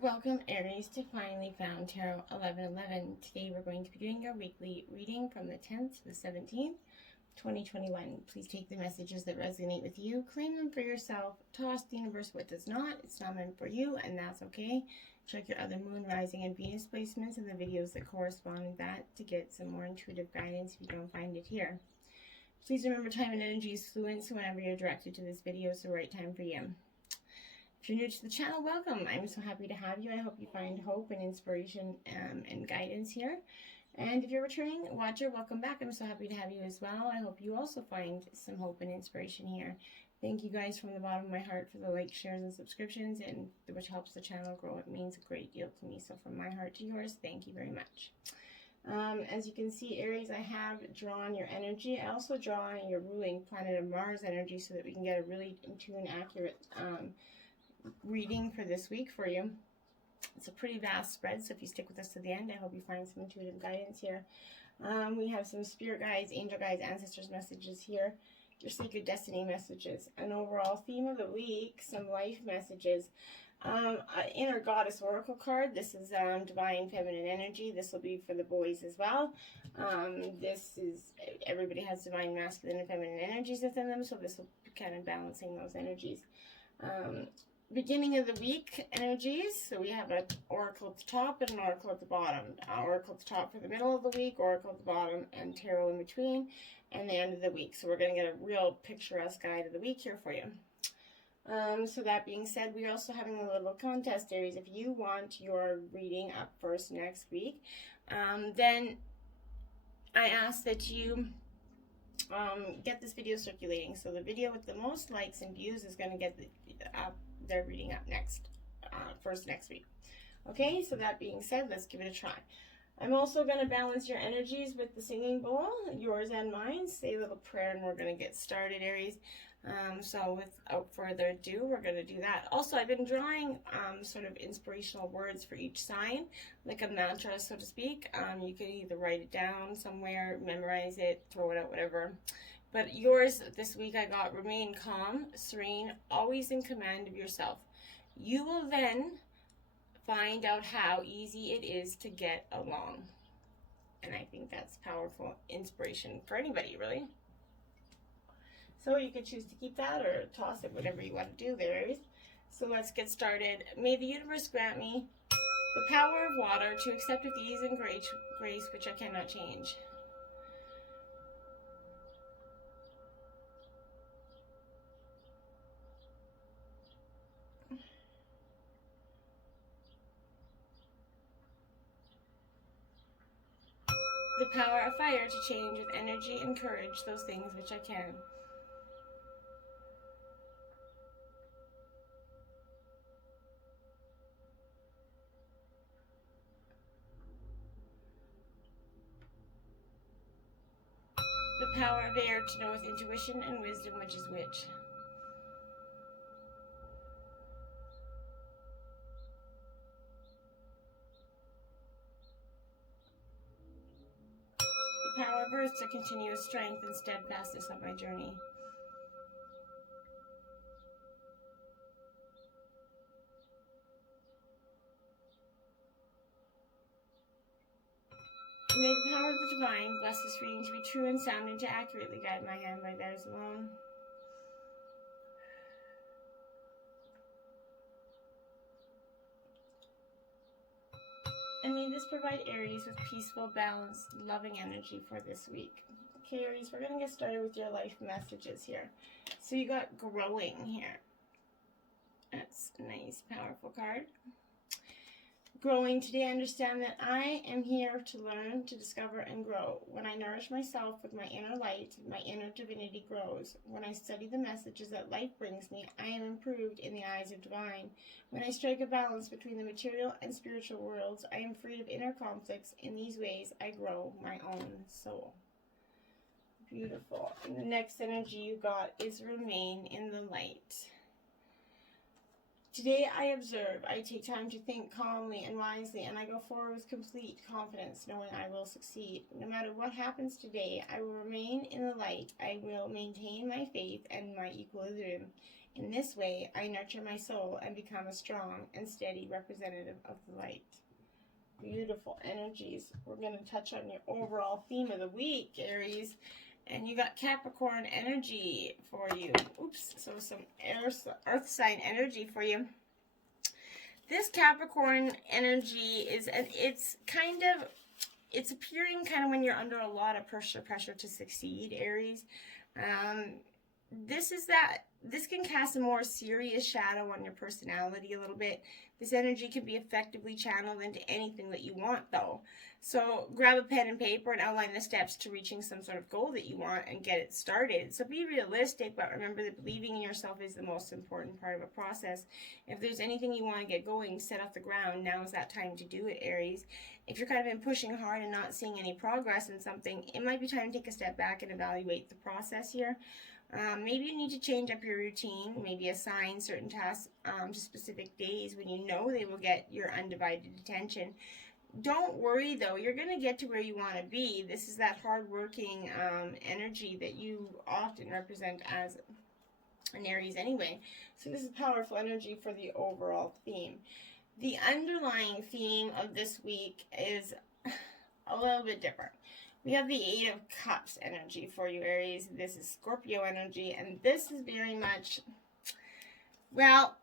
Welcome, Aries, to Finally Found Tarot 1111. Today we're going to be doing our weekly reading from the 10th to the 17th, 2021. Please take the messages that resonate with you, claim them for yourself, toss the universe what does not. It's not meant for you, and that's okay. Check your other moon, rising, and Venus placements and the videos that correspond with that to get some more intuitive guidance if you don't find it here. Please remember, time and energy is fluent, so whenever you're directed to this video, it's the right time for you. If you're new to the channel, welcome. I'm so happy to have you. I hope you find hope and inspiration and guidance here. And if you're a returning watcher, welcome back. I'm so happy to have you as well. I hope you also find some hope and inspiration here. Thank you guys from the bottom of my heart for the likes, shares, and subscriptions, and which helps the channel grow. It means a great deal to me. So from my heart to yours, thank you very much. As you can see, Aries, I have drawn your energy. I also draw your ruling planet of Mars energy so that we can get a really in tune, accurate reading for this week for you. It's a pretty vast spread, so if you stick with us to the end, I hope you find some intuitive guidance here. We have some spirit guides, angel guides, ancestors messages here, your sacred destiny messages, an overall theme of the week, some life messages, inner goddess oracle card. This is divine feminine energy. This will be for the boys as well. This is, everybody has divine masculine and feminine energies within them, so this will be kind of balancing those energies. Beginning of the week energies. So we have an oracle at the top and an oracle at the bottom. Oracle at the top for the middle of the week, oracle at the bottom, and tarot in between, and the end of the week. So we're going to get a real picturesque guide of the week here for you. So that being said, we're also having a little contest, Aries. If you want your reading up first next week, then I ask that you get this video circulating. So the video with the most likes and views is going to get their reading up first next week. Okay, so that being said, let's give it a try. I'm also going to balance your energies with the singing bowl, yours and mine. Say a little prayer and we're going to get started, Aries. So without further ado, we're going to do that. Also, I've been drawing sort of inspirational words for each sign, like a mantra, so to speak. You can either write it down somewhere, memorize it, throw it out, whatever. But yours this week, I got remain calm, serene, always in command of yourself. You will then find out how easy it is to get along. And I think that's powerful inspiration for anybody, really. So you could choose to keep that or toss it, whatever you want to do there, Aries. So let's get started. May the universe grant me the power of water to accept with ease and grace which I cannot change. The power of fire to change with energy and courage those things which I can. The power of air to know with intuition and wisdom which is which. The power of earth to continue with strength and steadfastness on my journey. May the power of the divine bless this reading to be true and sound and to accurately guide my hand by theirs alone. And may this provide Aries with peaceful, balanced, loving energy for this week. Okay, Aries, we're going to get started with your life messages here. So you got growing here. That's a nice, powerful card. Growing today, I understand that I am here to learn, to discover, and grow. When I nourish myself with my inner light, my inner divinity grows. When I study the messages that life brings me, I am improved in the eyes of divine. When I strike a balance between the material and spiritual worlds, I am freed of inner conflicts. In these ways, I grow my own soul. Beautiful. And the next energy you got is remain in the light. Today I observe, I take time to think calmly and wisely, and I go forward with complete confidence, knowing I will succeed. No matter what happens today, I will remain in the light. I will maintain my faith and my equilibrium. In this way, I nurture my soul and become a strong and steady representative of the light. Beautiful energies. We're going to touch on your overall theme of the week, Aries. And you got Capricorn energy for you. Oops. So some earth sign energy for you. This Capricorn energy is, it's appearing kind of when you're under a lot of pressure to succeed, Aries. This can cast a more serious shadow on your personality a little bit. This energy can be effectively channeled into anything that you want, though. So grab a pen and paper and outline the steps to reaching some sort of goal that you want and get it started. So be realistic, but remember that believing in yourself is the most important part of a process. If there's anything you want to get going, set off the ground. Now is that time to do it, Aries. If you're kind of been pushing hard and not seeing any progress in something, it might be time to take a step back and evaluate the process here. Maybe you need to change up your routine, maybe assign certain tasks to specific days when you know they will get your undivided attention. Don't worry, though. You're going to get to where you want to be. This is that hard-working energy that you often represent as an Aries anyway. So this is powerful energy for the overall theme. The underlying theme of this week is a little bit different. We have the Eight of Cups energy for you, Aries. This is Scorpio energy, and this is very much, well,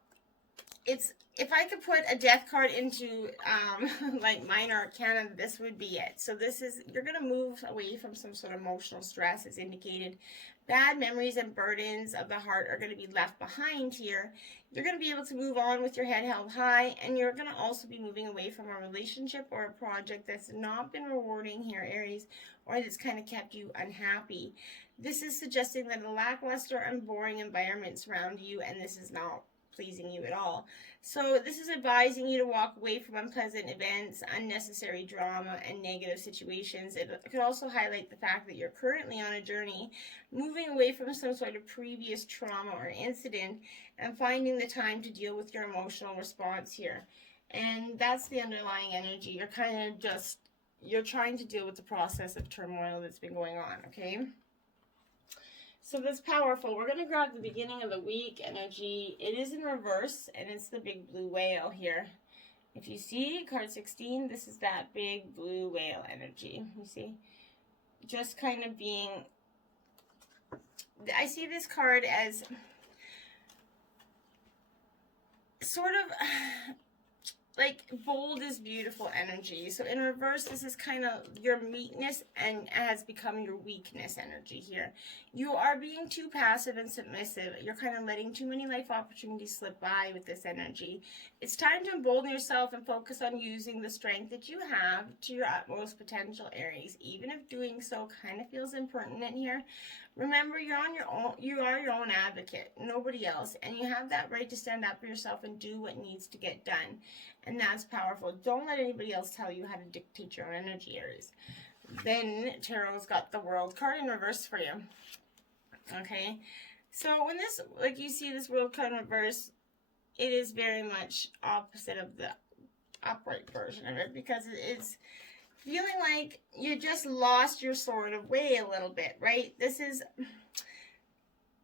it's, if I could put a death card into, like minor arcana, this would be it. So this is, you're going to move away from some sort of emotional stress, as indicated. Bad memories and burdens of the heart are going to be left behind here. You're going to be able to move on with your head held high, and you're going to also be moving away from a relationship or a project that's not been rewarding here, Aries, or that's kind of kept you unhappy. This is suggesting that a lackluster and boring environment surrounds you, and this is not pleasing you at all. So this is advising you to walk away from unpleasant events, unnecessary drama, and negative situations. It could also highlight the fact that you're currently on a journey, moving away from some sort of previous trauma or incident, and finding the time to deal with your emotional response here. And that's the underlying energy. You're kind of just, you're trying to deal with the process of turmoil that's been going on, okay? So that's powerful. We're going to grab the beginning of the week energy. It is in reverse, and it's the big blue whale here. If you see card 16, this is that big blue whale energy. You see? Just kind of being, I see this card as sort of like bold is beautiful energy. So in reverse, this is kind of your meekness and has become your weakness energy here. You are being too passive and submissive. You're kind of letting too many life opportunities slip by with this energy. It's time to embolden yourself and focus on using the strength that you have to your utmost potential, Aries. Even if doing so kind of feels impertinent here, remember you're on your own. You are your own advocate, nobody else, and you have that right to stand up for yourself and do what needs to get done. And that's powerful. Don't let anybody else tell you how to dictate your own energy, Aries. Then Tarot's got the World card in reverse for you. Okay, so when this, like you see this World card in reverse, it is very much opposite of the upright version of it, because it's feeling like you just lost your sort of way a little bit, right? This is,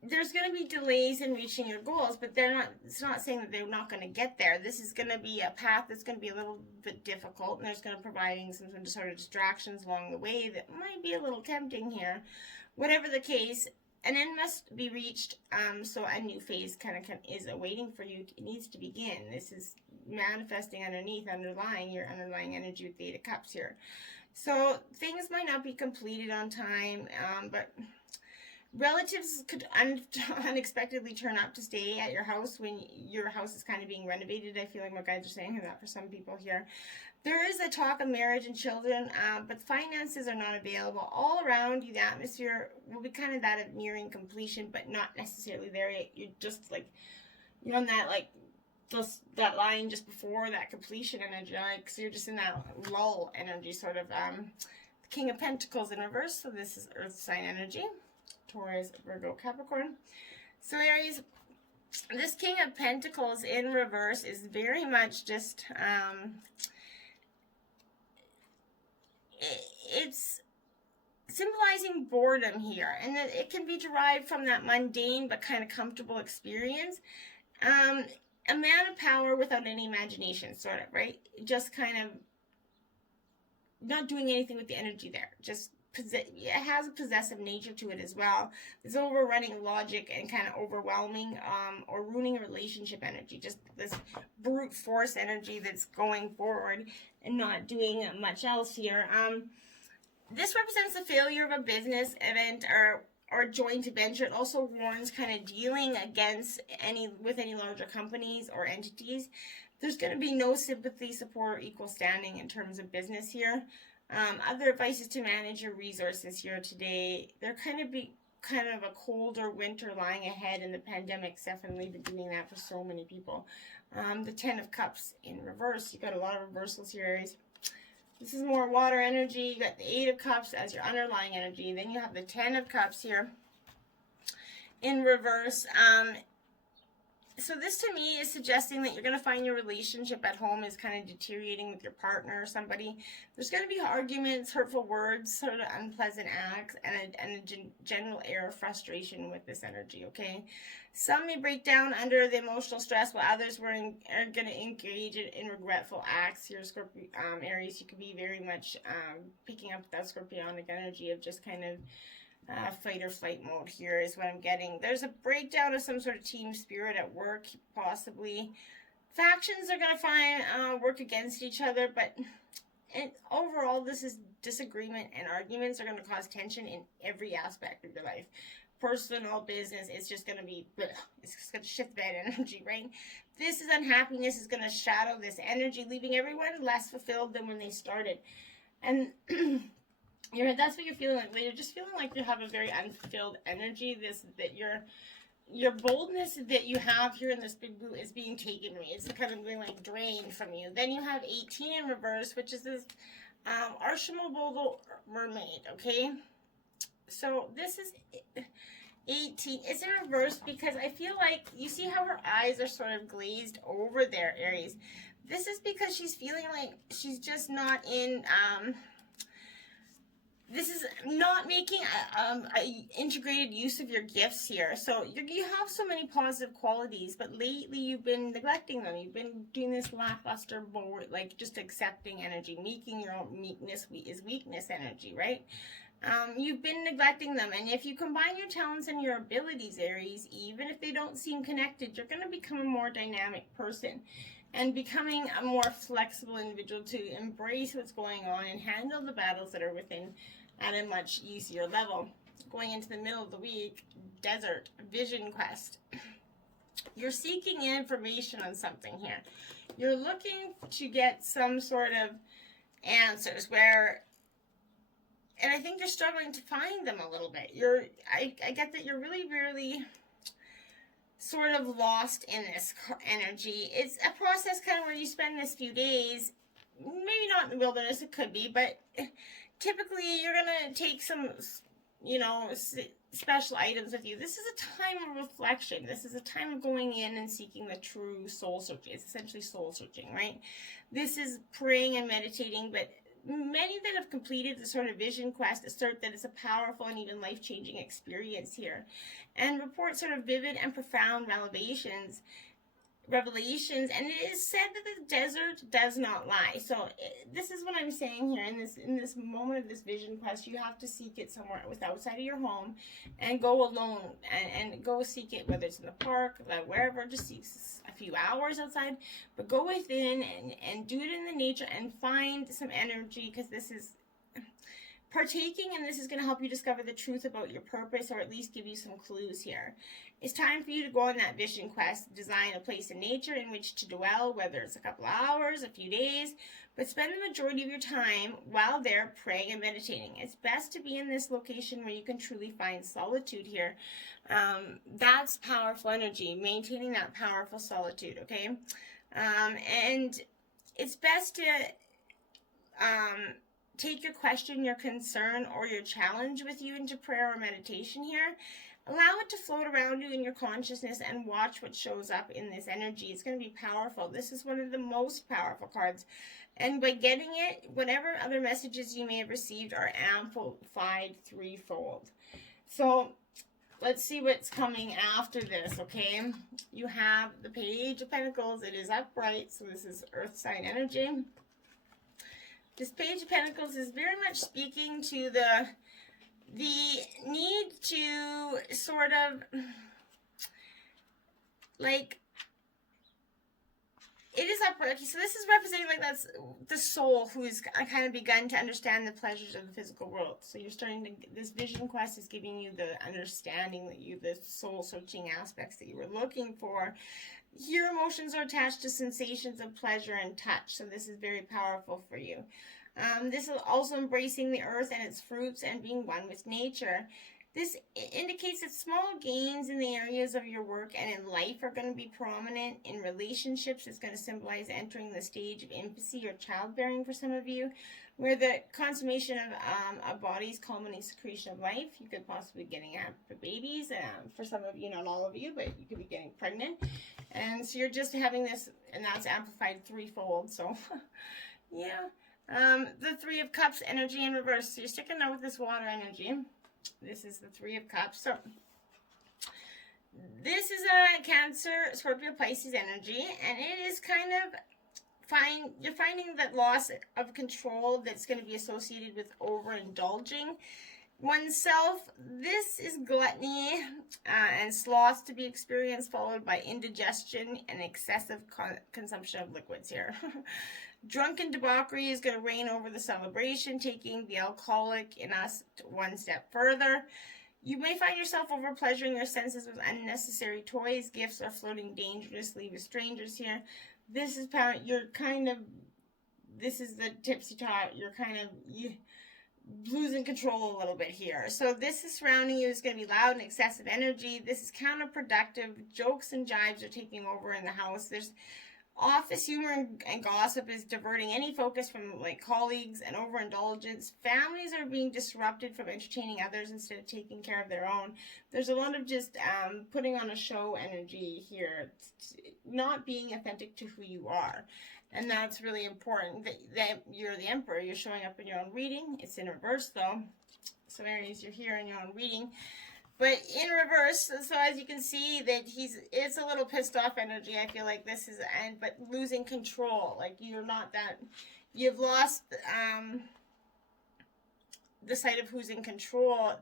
there's going to be delays in reaching your goals, but they're not, it's not saying that they're not going to get there. This is going to be a path that's going to be a little bit difficult, and there's going to providing some sort of distractions along the way that might be a little tempting here. Whatever the case, an end must be reached, so a new phase kind of is awaiting for you. It needs to begin. This is manifesting underlying your underlying energy with the Eight of Cups here. So things might not be completed on time, but relatives could unexpectedly turn up to stay at your house when your house is kind of being renovated. I feel like my guides are saying that for some people here. There is a talk of marriage and children, but finances are not available. All around you, the atmosphere will be kind of that of nearing completion, but not necessarily there yet. You're just like, you're on that, like, just that line just before that completion energy. Like, so you're just in that lull energy, sort of. The King of Pentacles in reverse, so this is Earth sign energy. Taurus, Virgo, Capricorn. So Aries, this King of Pentacles in reverse is very much just, it's symbolizing boredom here, and that it can be derived from that mundane but kind of comfortable experience. A man of power without any imagination, sort of, right? Just kind of not doing anything with the energy there. Just it has a possessive nature to it as well. This overrunning logic and kind of overwhelming or ruining a relationship energy. Just this brute force energy that's going forward and not doing much else here. This represents the failure of a business event or joint venture. It also warns kind of dealing with any larger companies or entities. There's going to be no sympathy, support, or equal standing in terms of business here. Other advice is to manage your resources here today. There kind of a colder winter lying ahead, and the pandemic's definitely been doing that for so many people. The 10 of Cups in reverse. You got a lot of reversals here, Aries. This is more water energy. You got the 8 of Cups as your underlying energy. Then you have the 10 of Cups here in reverse. So this to me is suggesting that you're going to find your relationship at home is kind of deteriorating with your partner or somebody. There's going to be arguments, hurtful words, sort of unpleasant acts, and a general air of frustration with this energy, okay? Some may break down under the emotional stress, while others are going to engage in regretful acts. Here, Aries, you could be very much picking up that scorpionic energy of just kind of fight or flight mode here is what I'm getting. There's a breakdown of some sort of team spirit at work, possibly. Factions are going to work against each other, but overall, this is disagreement and arguments are going to cause tension in every aspect of your life. Personal, business, it's just going to be, it's just going to shift that energy, right? This is unhappiness is going to shadow this energy, leaving everyone less fulfilled than when they started. And that's what you're feeling like. You're just feeling like you have a very unfulfilled energy. That your boldness that you have here in this big blue is being taken away. It's kind of being like drained from you. Then you have 18 in reverse, which is this Arshimobodal mermaid. Okay, so this is 18. It's in reverse because I feel like you see how her eyes are sort of glazed over there, Aries. This is because she's feeling like she's just not in. This is not making a integrated use of your gifts here. So you have so many positive qualities, but lately you've been neglecting them. You've been doing this lackluster, like just accepting energy, making your own meekness is weakness energy, right? You've been neglecting them. And if you combine your talents and your abilities, Aries, even if they don't seem connected, you're going to become a more dynamic person and becoming a more flexible individual to embrace what's going on and handle the battles that are within at a much easier level. Going into the middle of the week, Desert, Vision Quest. You're seeking information on something here. You're looking to get some sort of answers and I think you're struggling to find them a little bit. I get that you're really, really sort of lost in this energy. It's a process kind of where you spend this few days, maybe not in the wilderness, it could be, but typically you're going to take some, special items with you. This is a time of reflection. This is a time of going in and seeking the true soul searching. It's essentially soul searching, right? This is praying and meditating, but many that have completed the sort of vision quest assert that it's a powerful and even life-changing experience here and report sort of vivid and profound revelations, and it is said that the desert does not lie. So this is what I'm saying here. In this moment of this vision quest, you have to seek it somewhere outside of your home and go alone and go seek it, whether it's in the park, wherever, just seek a few hours outside, but go within and do it in the nature and find some energy, because this is partaking in this is going to help you discover the truth about your purpose, or at least give you some clues here. It's time for you to go on that vision quest, design a place in nature in which to dwell, whether it's a couple hours, a few days, but spend the majority of your time while there praying and meditating. It's best to be in this location where you can truly find solitude here. That's powerful energy, maintaining that powerful solitude, okay? And it's best to take your question, your concern, or your challenge with you into prayer or meditation here. Allow it to float around you in your consciousness and watch what shows up in this energy. It's going to be powerful. This is one of the most powerful cards. And by getting it, whatever other messages you may have received are amplified threefold. So let's see what's coming after this, okay? You have the Page of Pentacles. It is upright, so this is earth sign energy. This Page of Pentacles is very much speaking to the need to sort of, like, it is upright. Okay, so this is representing, like, that's the soul who's kind of begun to understand the pleasures of the physical world. So you're starting to, this vision quest is giving you the understanding that you, the soul searching aspects that you were looking for. Your emotions are attached to sensations of pleasure and touch, so this is very powerful for you. This is also embracing the earth and its fruits and being one with nature. This indicates that small gains in the areas of your work and in life are going to be prominent. In relationships, it's going to symbolize entering the stage of infancy or childbearing for some of you, where the consummation of a body's culminating secretion of life. You could possibly be getting babies. For some of you, not all of you, but you could be getting pregnant. And so you're just having this, and that's amplified threefold. So, yeah. The Three of Cups energy in reverse. So you're sticking out with this water energy. This is the Three of Cups. So this is a Cancer, Scorpio, Pisces energy, and it is kind of you're finding that loss of control that's going to be associated with overindulging oneself. This is gluttony and sloth to be experienced, followed by indigestion and excessive consumption of liquids here. Drunken debauchery is going to reign over the celebration, taking the alcoholic in us one step further. You may find yourself over-pleasuring your senses with unnecessary toys. Gifts are floating dangerously with strangers here. This is this is the tipsy top. You're kind of losing control a little bit here. So this is surrounding you is going to be loud and excessive energy. This is counterproductive. Jokes and jibes are taking over in the house. There's office humor and gossip is diverting any focus from, like, colleagues, and overindulgence. Families are being disrupted from entertaining others instead of taking care of their own. There's a lot of just putting on a show energy here, not being authentic to who you are. And that's really important, that you're the Emperor. You're showing up in your own reading. It's in reverse, though. So Aries, you're here in your own reading. But in reverse, so as you can see that it's a little pissed off energy. I feel like this is, but losing control. Like, you're not that, you've lost the sight of who's in control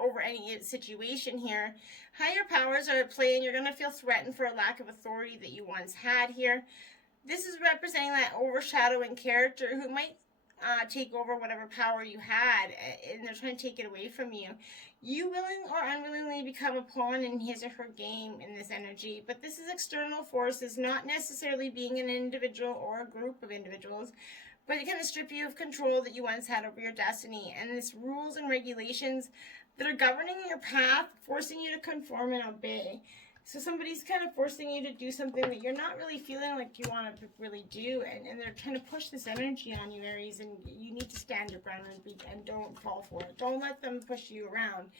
over any situation here. Higher powers are at play, and you're going to feel threatened for a lack of authority that you once had here. This is representing that overshadowing character who might take over whatever power you had, and they're trying to take it away from you. You willing or unwillingly become a pawn in his or her game in this energy, but this is external forces, not necessarily being an individual or a group of individuals, but it can strip you of control that you once had over your destiny, and it's rules and regulations that are governing your path, forcing you to conform and obey. So somebody's kind of forcing you to do something that you're not really feeling like you want to really do, and they're trying to push this energy on you, Aries, and you need to stand your ground and don't fall for it. Don't let them push you around.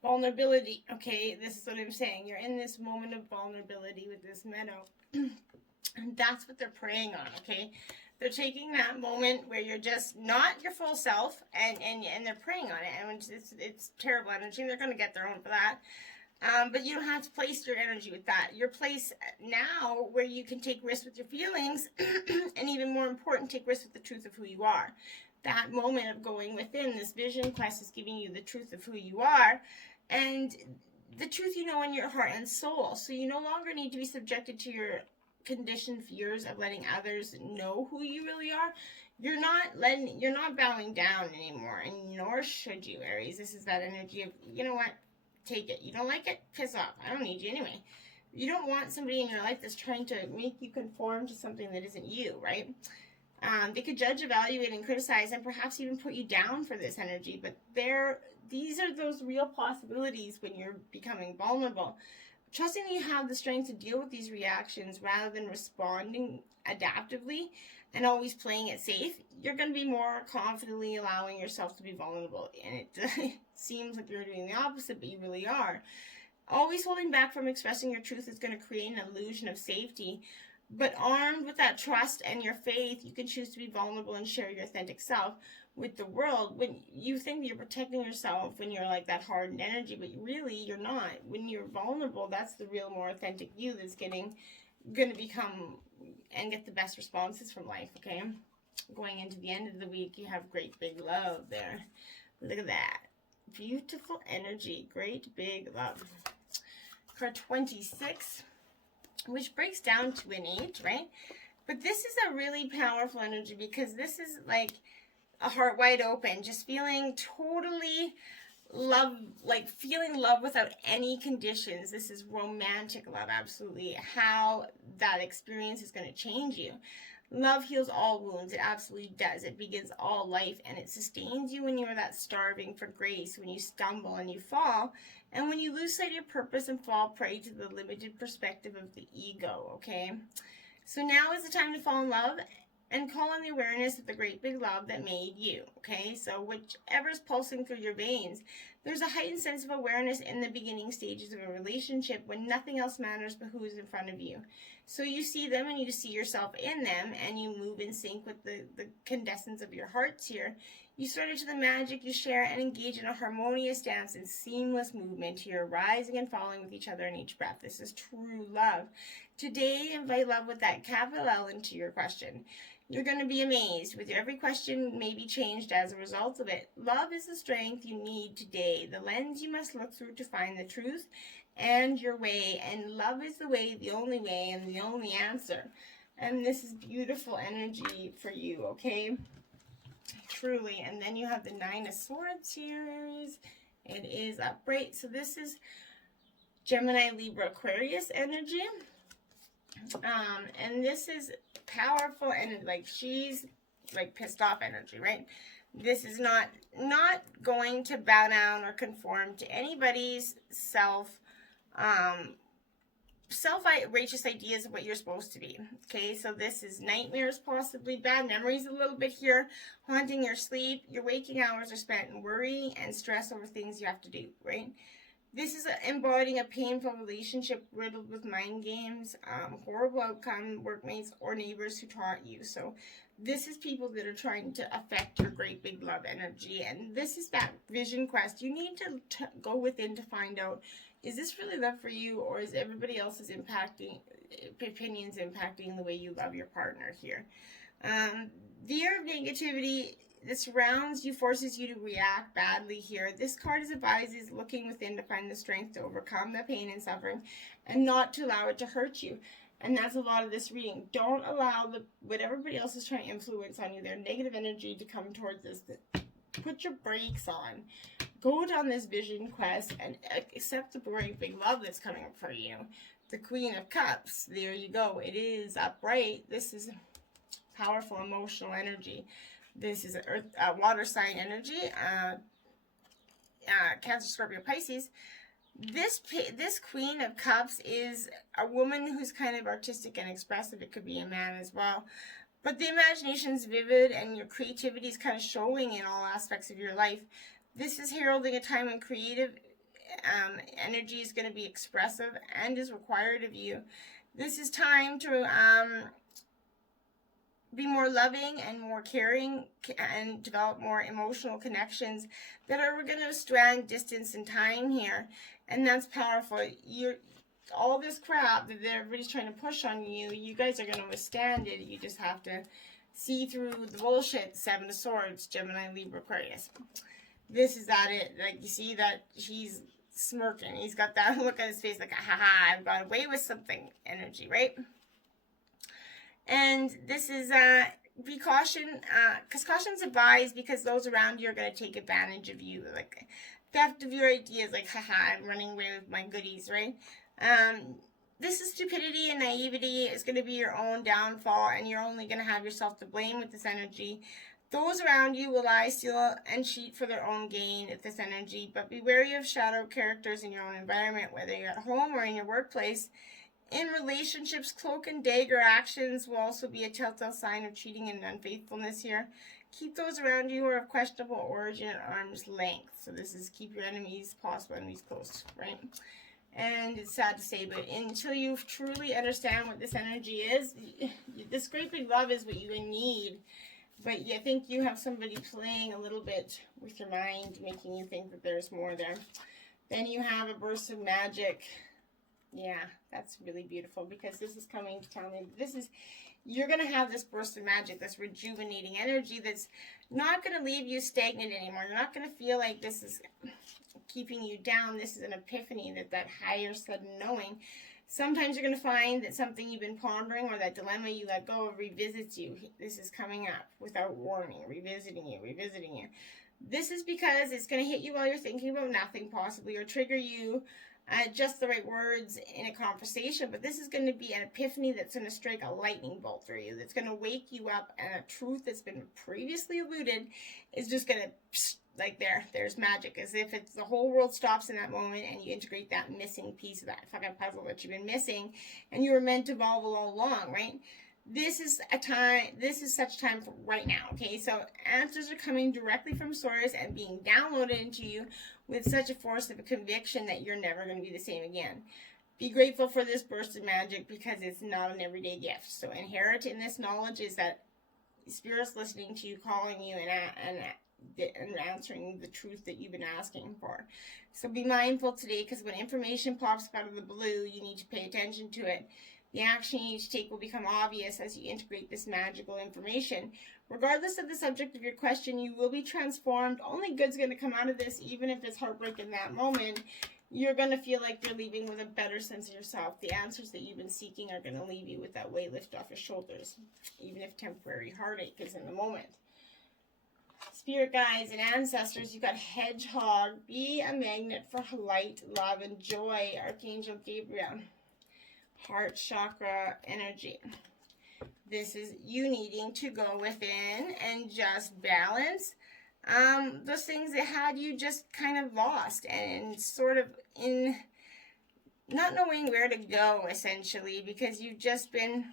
Vulnerability, okay, this is what I'm saying. You're in this moment of vulnerability with this meadow, and that's what they're preying on, okay? They're taking that moment where you're just not your full self, and they're preying on it, and it's terrible energy, and they're going to get their own for that. But you don't have to place your energy with that. Your place now where you can take risks with your feelings and, even more important, take risks with the truth of who you are. That moment of going within, this vision quest is giving you the truth of who you are and the truth you know in your heart and soul. So you no longer need to be subjected to your conditioned fears of letting others know who you really are. You're not bowing down anymore, and nor should you, Aries. This is that energy of, you know what? Take it. You don't like it? Piss off. I don't need you anyway. You don't want somebody in your life that's trying to make you conform to something that isn't you, right? They could judge, evaluate, and criticize, and perhaps even put you down for this energy. But these are those real possibilities when you're becoming vulnerable. trusting that you have the strength to deal with these reactions rather than responding adaptively and always playing it safe, you're going to be more confidently allowing yourself to be vulnerable. And it seems like you're doing the opposite, but you really are. Always holding back from expressing your truth is going to create an illusion of safety. But armed with that trust and your faith, you can choose to be vulnerable and share your authentic self with the world. When you think you're protecting yourself when you're like that hardened energy, but really you're not. When you're vulnerable, that's the real, more authentic you that's going to become and get the best responses from life, okay? Going into the end of the week, you have great big love there. Look at that. Beautiful energy. Great big love. Card 26, which breaks down to an 8, right? But this is a really powerful energy because this is like a heart wide open, just feeling totally love, like feeling love without any conditions. This is romantic love, absolutely. How that experience is going to change you. Love heals all wounds. It absolutely does. It begins all life, and it sustains you when you are that starving for grace, when you stumble and you fall, and when you lose sight of your purpose and fall prey to the limited perspective of the ego, okay? So now is the time to fall in love and call on the awareness of the great big love that made you, okay? So whichever's pulsing through your veins, there's a heightened sense of awareness in the beginning stages of a relationship when nothing else matters but who is in front of you. So you see them and you see yourself in them, and you move in sync with the condescence of your hearts here. You surrender to the magic, you share and engage in a harmonious dance and seamless movement here, rising and falling with each other in each breath. This is true love. Today, invite love with that capital L into your question. You're going to be amazed. With every question may be changed as a result of it. Love is the strength you need today, the lens you must look through to find the truth and your way. And love is the way, the only way, and the only answer. And this is beautiful energy for you, okay? Truly. And then you have the 9 of Swords here, Aries. It is upright. So this is Gemini, Libra, Aquarius energy. And this is powerful, and like she's like pissed off energy, right? This is not going to bow down or conform to anybody's self-righteous ideas of what you're supposed to be. Okay, so this is nightmares, possibly bad memories a little bit here, haunting your sleep. Your waking hours are spent in worry and stress over things you have to do, right? This is embodying a painful relationship riddled with mind games, horrible outcome, workmates, or neighbors who taunt you. So this is people that are trying to affect your great big love energy. And this is that vision quest. You need to go within to find out, is this really love for you, or is everybody else's opinions impacting the way you love your partner here? The air of negativity that surrounds you forces you to react badly here. This card advises looking within to find the strength to overcome the pain and suffering and not to allow it to hurt you. And that's a lot of this reading. Don't allow what everybody else is trying to influence on you, their negative energy, to come towards this. Put your brakes on. Go down this vision quest and accept the great big love that's coming up for you. The Queen of Cups. There you go. It is upright. This is powerful emotional energy. This is a water sign energy, Cancer, Scorpio, Pisces. This Queen of Cups is a woman who's kind of artistic and expressive. It could be a man as well. But the imagination is vivid and your creativity is kind of showing in all aspects of your life. This is heralding a time when creative energy is going to be expressive and is required of you. This is time to be more loving and more caring and develop more emotional connections that are going to strand distance and time here. And that's powerful. All this crap that everybody's trying to push on you, you guys are going to withstand it. You just have to see through the bullshit. 7 of Swords, Gemini, Libra, Aquarius. This is that it. Like, you see that he's smirking. He's got that look on his face like, ha, I've got away with something energy, right? And this is, be caution, because caution's advised because those around you are going to take advantage of you. Like, theft of your ideas, like, haha, I'm running away with my goodies, right? This is stupidity and naivety. It's going to be your own downfall, and you're only going to have yourself to blame with this energy. Those around you will lie, steal, and cheat for their own gain at this energy, but be wary of shadow characters in your own environment, whether you're at home or in your workplace. In relationships, cloak and dagger actions will also be a telltale sign of cheating and unfaithfulness here. Keep those around you who are of questionable origin at arm's length. So this is keep your enemies, possible enemies, close, right? And it's sad to say, but until you truly understand what this energy is, this great big love is what you need. But I think you have somebody playing a little bit with your mind, making you think that there's more there. Then you have a burst of magic. Yeah, that's really beautiful, because this is coming to tell me you're going to have this burst of magic, this rejuvenating energy that's not going to leave you stagnant anymore. You're not going to feel like this is keeping you down. This is an epiphany, that higher sudden knowing. Sometimes you're going to find that something you've been pondering or that dilemma you let go of revisits you. This is coming up without warning, revisiting you. This is because it's going to hit you while you're thinking about nothing, possibly, or trigger you just the right words in a conversation. But this is going to be an epiphany that's going to strike a lightning bolt through you, that's going to wake you up, and a truth that's been previously eluded is just going to, like, there's magic, as if it's the whole world stops in that moment, and you integrate that missing piece of that fucking puzzle that you've been missing, and you were meant to evolve all along, right? This is such time for right now, okay? So answers are coming directly from source and being downloaded into you with such a force of a conviction that you're never going to be the same again. Be grateful for this burst of magic, because it's not an everyday gift. So inherent in this knowledge is that Spirit's listening to you, calling you, and answering the truth that you've been asking for. So be mindful today, because when information pops out of the blue, you need to pay attention to it. The action you need to take will become obvious as you integrate this magical information. Regardless of the subject of your question, you will be transformed. Only good's going to come out of this, even if it's heartbreak in that moment. You're going to feel like you're leaving with a better sense of yourself. The answers that you've been seeking are going to leave you with that weight lift off your shoulders, even if temporary heartache is in the moment. Spirit guides and ancestors, you've got Hedgehog. Be a magnet for light, love, and joy. Archangel Gabriel. Heart chakra energy. This is you needing to go within and just balance those things that had you just kind of lost and sort of in not knowing where to go, essentially, because you've just been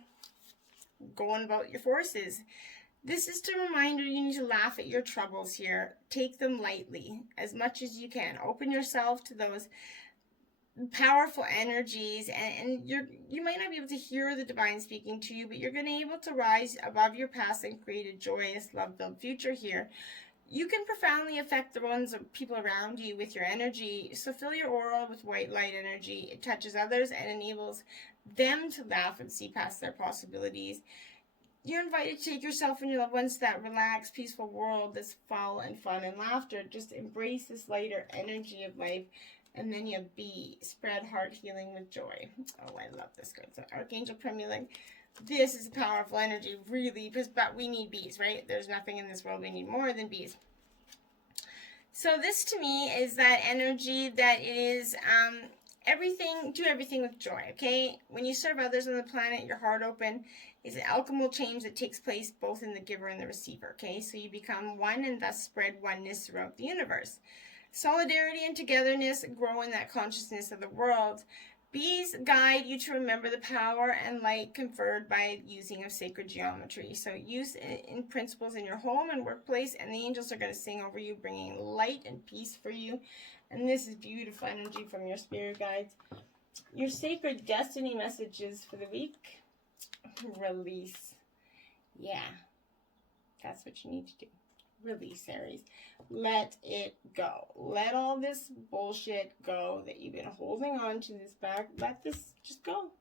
going about your forces. This is to remind you need to laugh at your troubles here. Take them lightly as much as you can. Open yourself to those powerful energies, and you might not be able to hear the divine speaking to you, but you're going to be able to rise above your past and create a joyous, love-filled future here. You can profoundly affect the ones of people around you with your energy. So fill your aura with white light energy. It touches others and enables them to laugh and see past their possibilities. You're invited to take yourself and your loved ones to that relaxed, peaceful world that's full and fun and laughter. Just embrace this lighter energy of life. And then you have B, spread heart healing with joy. Oh, I love this card. So Archangel Premier, this is a powerful energy, really, but we need bees, right? There's nothing in this world we need more than bees. So this to me is that energy that is do everything with joy, okay? When you serve others on the planet, your heart open is an alchemical change that takes place both in the giver and the receiver, okay? So you become one and thus spread oneness throughout the universe. Solidarity and togetherness grow in that consciousness of the world. Bees guide you to remember the power and light conferred by using of sacred geometry. So use in principles in your home and workplace, and the angels are going to sing over you, bringing light and peace for you. And this is beautiful energy from your spirit guides. Your sacred destiny messages for the week. Release. Yeah, that's what you need to do. Release, Aries. Let it go. Let all this bullshit go that you've been holding on to this back. Let this just go.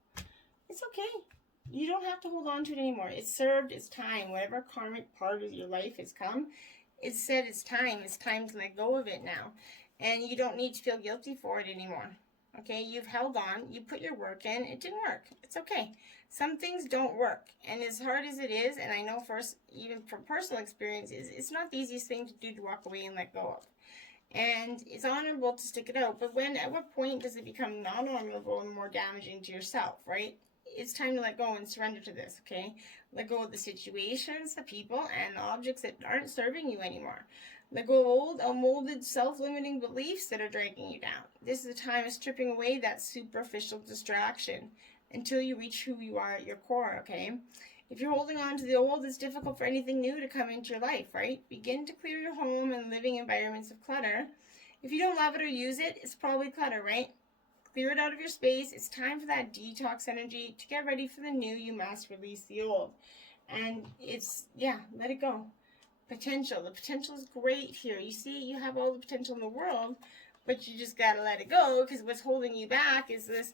It's okay. You don't have to hold on to it anymore. It's served its time. Whatever karmic part of your life has come, it's said it's time. It's time to let go of it now. And you don't need to feel guilty for it anymore. Okay, you've held on. You put your work in. It didn't work. It's okay. Some things don't work. And as hard as it is, and I know even from personal experience, it's not the easiest thing to do to walk away and let go of. And it's honorable to stick it out. But at what point does it become non-honorable and more damaging to yourself, right? it's time to let go and surrender to this, okay? Let go of the situations, the people, and the objects that aren't serving you anymore. Let go of old, unmolded, self-limiting beliefs that are dragging you down. This is a time of stripping away that superficial distraction until you reach who you are at your core, okay? If you're holding on to the old, it's difficult for anything new to come into your life, right? Begin to clear your home and living environments of clutter. If you don't love it or use it, it's probably clutter, right? Clear it out of your space. It's time for that detox energy. To get ready for the new, you must release the old. And let it go. Potential. The potential is great here. You see, you have all the potential in the world, but you just got to let it go, because what's holding you back is this.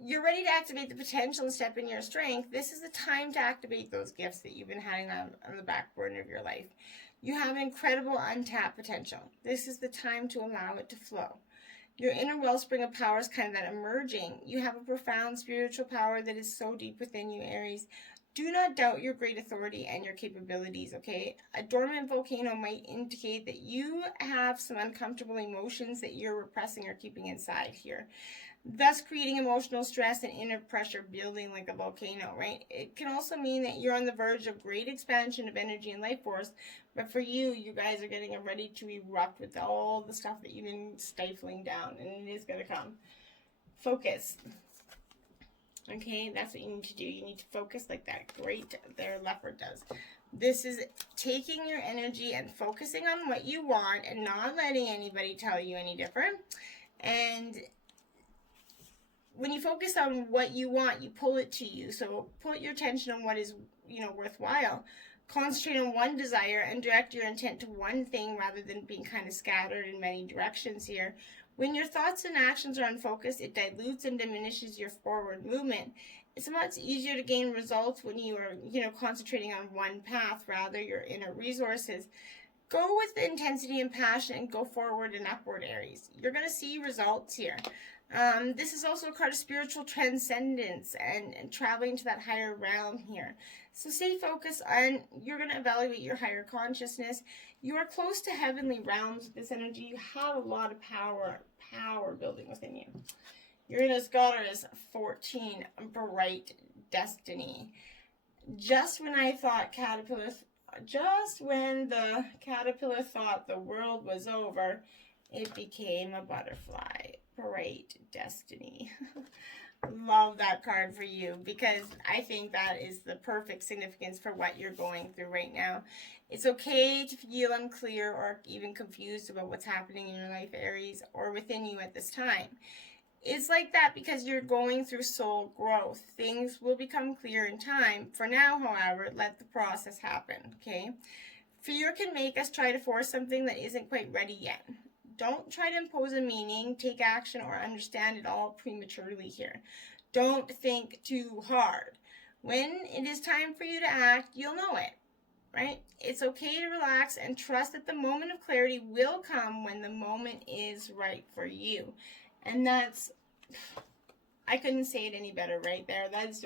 You're ready to activate the potential and step in your strength. This is the time to activate those gifts that you've been having on the back burner of your life. You have incredible untapped potential. This is the time to allow it to flow. Your inner wellspring of power is kind of that emerging. You have a profound spiritual power that is so deep within you, Aries. Do not doubt your great authority and your capabilities, okay? A dormant volcano might indicate that you have some uncomfortable emotions that you're repressing or keeping inside here, thus creating emotional stress and inner pressure building like a volcano, right? It can also mean that you're on the verge of great expansion of energy and life force, but for you guys are getting ready to erupt with all the stuff that you've been stifling down, and it is going to come. Focus. Okay, that's what you need to do. You need to focus like that great there leopard does. This is taking your energy and focusing on what you want and not letting anybody tell you any different. And when you focus on what you want, you pull it to you. So put your attention on what is, worthwhile. Concentrate on one desire and direct your intent to one thing rather than being kind of scattered in many directions here. When your thoughts and actions are unfocused, it dilutes and diminishes your forward movement. It's much easier to gain results when you are, concentrating on one path, rather your inner resources. Go with the intensity and passion and go forward and upward, Aries. You're going to see results here. This is also a card of spiritual transcendence and traveling to that higher realm here. So stay focused on, you're going to evaluate your higher consciousness. You are close to heavenly realms with this energy. You have a lot of power building within you. Uranus Goddess 14, bright destiny. Just when the caterpillar thought the world was over, it became a butterfly. Bright destiny. Love that card for you, because I think that is the perfect significance for what you're going through right now. It's okay to feel unclear or even confused about what's happening in your life, Aries, or within you at this time. It's like that because you're going through soul growth. Things will become clear in time. For now, however, let the process happen, okay? Fear can make us try to force something that isn't quite ready yet. Don't try to impose a meaning, take action, or understand it all prematurely here. Don't think too hard. When it is time for you to act, you'll know it, right? It's okay to relax and trust that the moment of clarity will come when the moment is right for you. And I couldn't say it any better right there. That's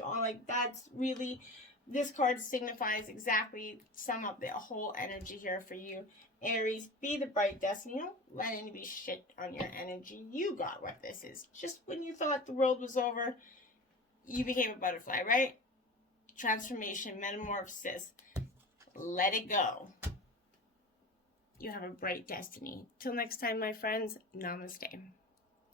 really, this card signifies exactly, sum up the whole energy here for you. Aries, be the bright destiny. Don't let anybody shit on your energy. You got what this is. Just when you thought the world was over, you became a butterfly, right? Transformation, metamorphosis. Let it go. You have a bright destiny. Till next time, my friends, namaste.